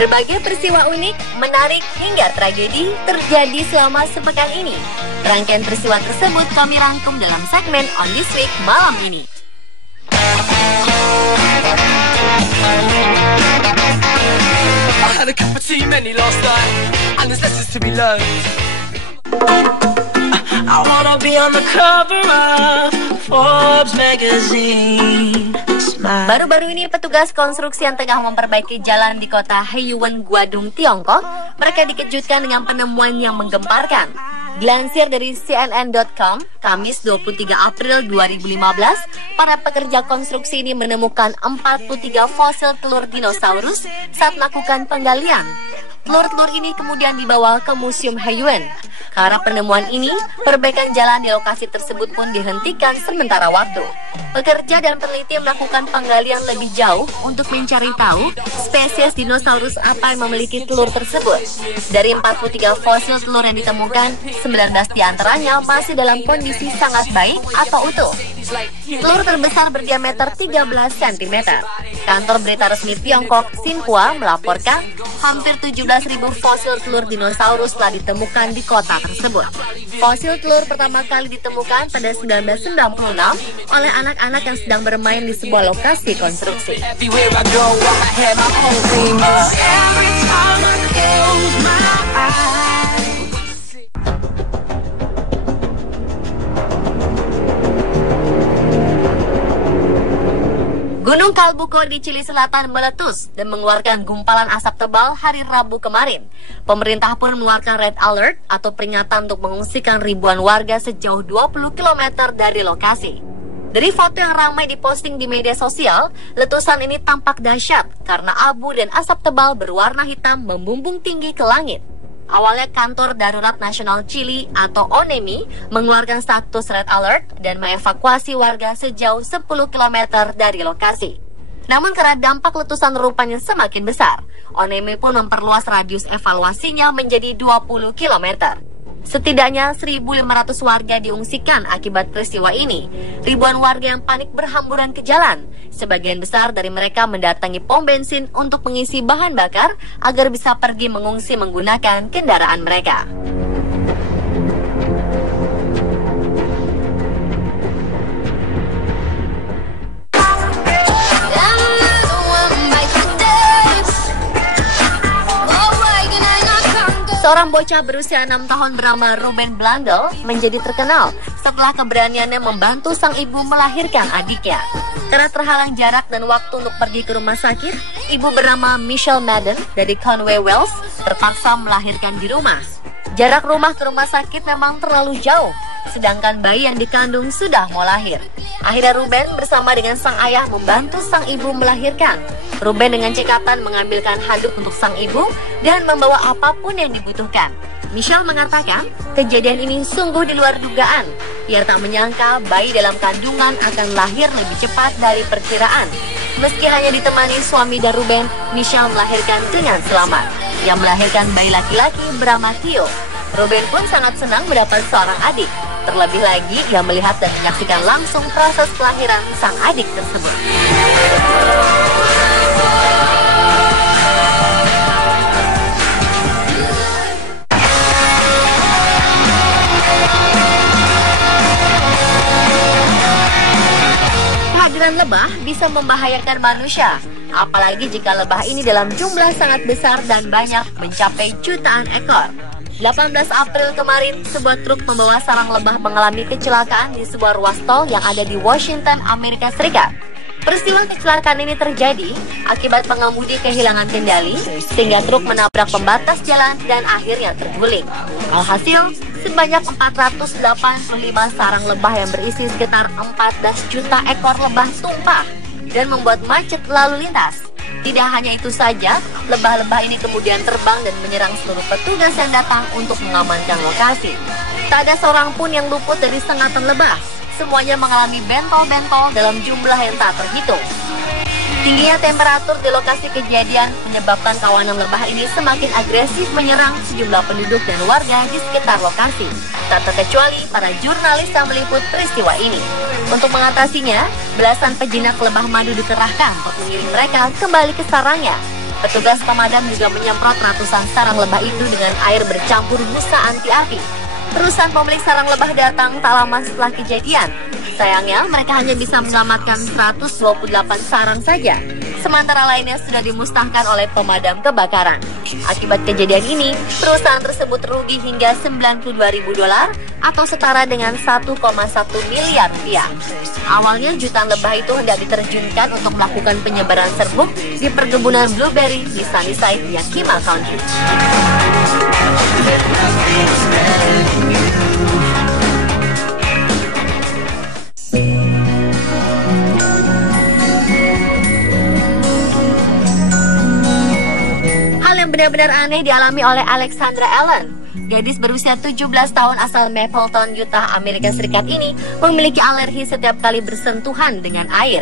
Berbagai peristiwa unik, menarik, hingga tragedi terjadi selama sepekan ini. Rangkaian peristiwa tersebut kami rangkum dalam segmen On This Week malam ini. I wanna be on the cover of Forbes magazine. Baru-baru ini petugas konstruksi yang tengah memperbaiki jalan di kota Haiyuan, Guangdong, Tiongkok, mereka dikejutkan dengan penemuan yang menggemparkan. Dilansir dari CNN.com, Kamis 23 April 2015, para pekerja konstruksi ini menemukan 43 fosil telur dinosaurus saat melakukan penggalian. Telur-telur ini kemudian dibawa ke Museum Haiyuan. Karena penemuan ini, perbaikan jalan di lokasi tersebut pun dihentikan sementara waktu. Pekerja dan peneliti melakukan penggalian lebih jauh untuk mencari tahu spesies dinosaurus apa yang memiliki telur tersebut. Dari 43 fosil telur yang ditemukan, 19 diantaranya masih dalam kondisi sangat baik atau utuh. Telur terbesar berdiameter 13 cm. Kantor berita resmi Tiongkok, Xinhua, melaporkan hampir 17.000 fosil telur dinosaurus telah ditemukan di kota tersebut. Fosil telur pertama kali ditemukan pada 1996 oleh anak-anak yang sedang bermain di sebuah lokasi konstruksi. Gunung Kalbuko di Chili Selatan meletus dan mengeluarkan gumpalan asap tebal hari Rabu kemarin. Pemerintah pun mengeluarkan red alert atau peringatan untuk mengungsikan ribuan warga sejauh 20 km dari lokasi. Dari foto yang ramai diposting di media sosial, letusan ini tampak dahsyat karena abu dan asap tebal berwarna hitam membumbung tinggi ke langit. Awalnya Kantor Darurat Nasional Chili atau ONEMI mengeluarkan status red alert dan mengevakuasi warga sejauh 10 km dari lokasi. Namun karena dampak letusan rupanya semakin besar, ONEMI pun memperluas radius evaluasinya menjadi 20 km. Setidaknya 1.500 warga diungsikan akibat peristiwa ini. Ribuan warga yang panik berhamburan ke jalan. Sebagian besar dari mereka mendatangi pom bensin untuk mengisi bahan bakar agar bisa pergi mengungsi menggunakan kendaraan mereka. Seorang bocah berusia 6 tahun bernama Ruben Blandel menjadi terkenal setelah keberaniannya membantu sang ibu melahirkan adiknya. Karena terhalang jarak dan waktu untuk pergi ke rumah sakit, ibu bernama Michelle Madden dari Conway, Wales terpaksa melahirkan di rumah. Jarak rumah ke rumah sakit memang terlalu jauh, sedangkan bayi yang dikandung sudah mau lahir. Akhirnya Ruben bersama dengan sang ayah membantu sang ibu melahirkan. Ruben dengan cekatan mengambilkan handuk untuk sang ibu dan membawa apapun yang dibutuhkan. Michelle mengatakan, kejadian ini sungguh di luar dugaan. Ia tak menyangka bayi dalam kandungan akan lahir lebih cepat dari perkiraan. Meski hanya ditemani suami dan Ruben, Michelle melahirkan dengan selamat. Ia melahirkan bayi laki-laki bernama Theo. Ruben pun sangat senang mendapat seorang adik. Terlebih lagi, ia melihat dan menyaksikan langsung proses kelahiran sang adik tersebut. Kehadiran lebah bisa membahayakan manusia, apalagi jika lebah ini dalam jumlah sangat besar dan banyak mencapai jutaan ekor. 18 April kemarin, sebuah truk membawa sarang lebah mengalami kecelakaan di sebuah ruas tol yang ada di Washington, Amerika Serikat. Peristiwa kecelakaan ini terjadi akibat pengemudi kehilangan kendali sehingga truk menabrak pembatas jalan dan akhirnya terguling. Alhasil, sebanyak 485 sarang lebah yang berisi sekitar 14 juta ekor lebah tumpah dan membuat macet lalu lintas. Tidak hanya itu saja, lebah-lebah ini kemudian terbang dan menyerang seluruh petugas yang datang untuk mengamankan lokasi. Tak ada seorang pun yang luput dari sengatan lebah. Semuanya mengalami bentol-bentol dalam jumlah yang tak terhitung. Tingginya temperatur di lokasi kejadian menyebabkan kawanan lebah ini semakin agresif menyerang sejumlah penduduk dan warga di sekitar lokasi. Tak terkecuali para jurnalis yang meliput peristiwa ini. Untuk mengatasinya, belasan pejinak lebah madu dikerahkan untuk mengirim mereka kembali ke sarangnya. Petugas pemadam juga menyemprot ratusan sarang lebah itu dengan air bercampur busa anti api. Perusahaan pemilik sarang lebah datang tak lama setelah kejadian. Sayangnya, mereka hanya bisa menyelamatkan 128 sarang saja. Sementara lainnya sudah dimusnahkan oleh pemadam kebakaran. Akibat kejadian ini, perusahaan tersebut rugi hingga $92.000 atau setara dengan 1,1 miliar rupiah. Awalnya jutaan lebah itu hendak diterjunkan untuk melakukan penyebaran serbuk di perkebunan blueberry di Sunnyside, Yakima County. Benar-benar aneh dialami oleh Alexandra Allen. Gadis berusia 17 tahun asal Mapleton, Utah, Amerika Serikat ini memiliki alergi setiap kali bersentuhan dengan air.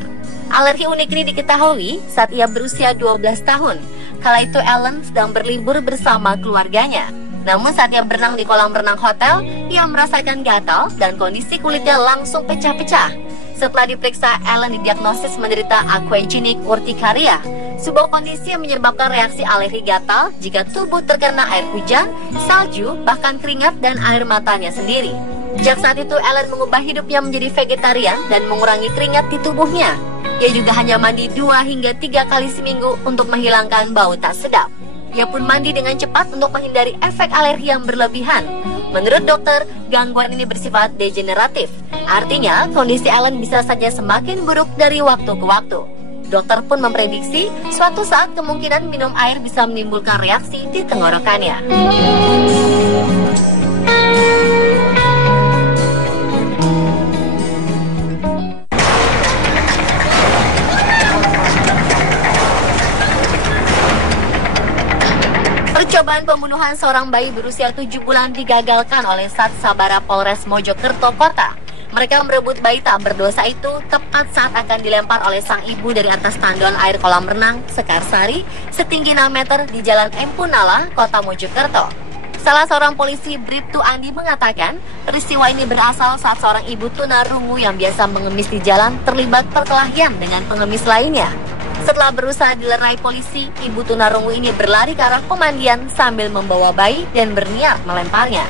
Alergi unik ini diketahui saat ia berusia 12 tahun. Kala itu Allen sedang berlibur bersama keluarganya. Namun saat ia berenang di kolam renang hotel, ia merasakan gatal dan kondisi kulitnya langsung pecah-pecah. Setelah diperiksa, Allen didiagnosis menderita aquagenic urtikaria, sebuah kondisi yang menyebabkan reaksi alergi gatal jika tubuh terkena air hujan, salju, bahkan keringat dan air matanya sendiri. Sejak saat itu, Allen mengubah hidupnya menjadi vegetarian dan mengurangi keringat di tubuhnya. Ia juga hanya mandi 2 hingga 3 kali seminggu untuk menghilangkan bau tak sedap. Ia pun mandi dengan cepat untuk menghindari efek alergi yang berlebihan. Menurut dokter, gangguan ini bersifat degeneratif. Artinya, kondisi Allen bisa saja semakin buruk dari waktu ke waktu. Dokter pun memprediksi suatu saat kemungkinan minum air bisa menimbulkan reaksi di tenggorokannya. Percobaan pembunuhan seorang bayi berusia 7 bulan digagalkan oleh Sat Sabara Polres Mojokerto Kota. Mereka merebut bayi tak berdosa itu tepat saat akan dilempar oleh sang ibu dari atas tandon air kolam renang Sekarsari setinggi 6 meter di Jalan Empunala, Kota Mojokerto. Salah seorang polisi, Bribtu Andi, mengatakan peristiwa ini berasal saat seorang ibu tunarungu yang biasa mengemis di jalan terlibat perkelahian dengan pengemis lainnya. Setelah berusaha dilerai polisi, ibu tunarungu ini berlari ke arah pemandian sambil membawa bayi dan berniat melemparnya.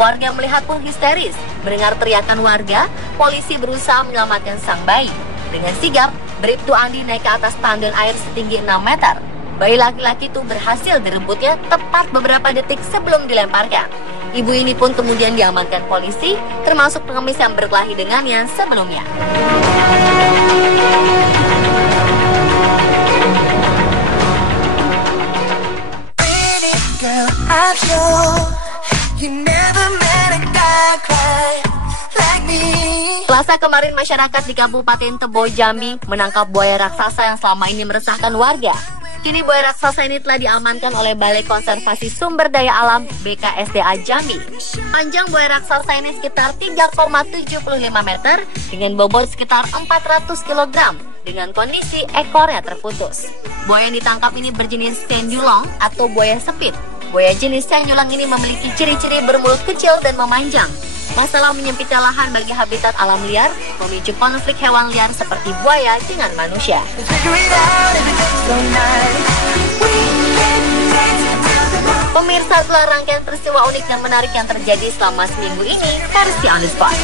Warga melihat pun histeris. Mendengar teriakan warga, polisi berusaha menyelamatkan sang bayi. Dengan sigap, Bribtu Andi naik ke atas tandon air setinggi 6 meter. Bayi laki-laki itu berhasil direbutnya tepat beberapa detik sebelum dilemparkan. Ibu ini pun kemudian diamankan polisi, termasuk pengemis yang berkelahi dengannya sebelumnya. Selasa kemarin, masyarakat di Kabupaten Tebo, Jambi menangkap buaya raksasa yang selama ini meresahkan warga. Kini buaya raksasa ini telah diamankan oleh Balai Konservasi Sumber Daya Alam BKSDA Jambi. Panjang buaya raksasa ini sekitar 3,75 meter dengan bobot sekitar 400 kg dengan kondisi ekornya terputus. Buaya yang ditangkap ini berjenis senyulong atau buaya sepit. Buaya jenis senyulang ini memiliki ciri-ciri bermulut kecil dan memanjang. Masalah menyempitnya lahan bagi habitat alam liar memicu konflik hewan liar seperti buaya dengan manusia. Pemirsa, telah rangkaian peristiwa unik dan menarik yang terjadi selama seminggu ini versi On The Spot.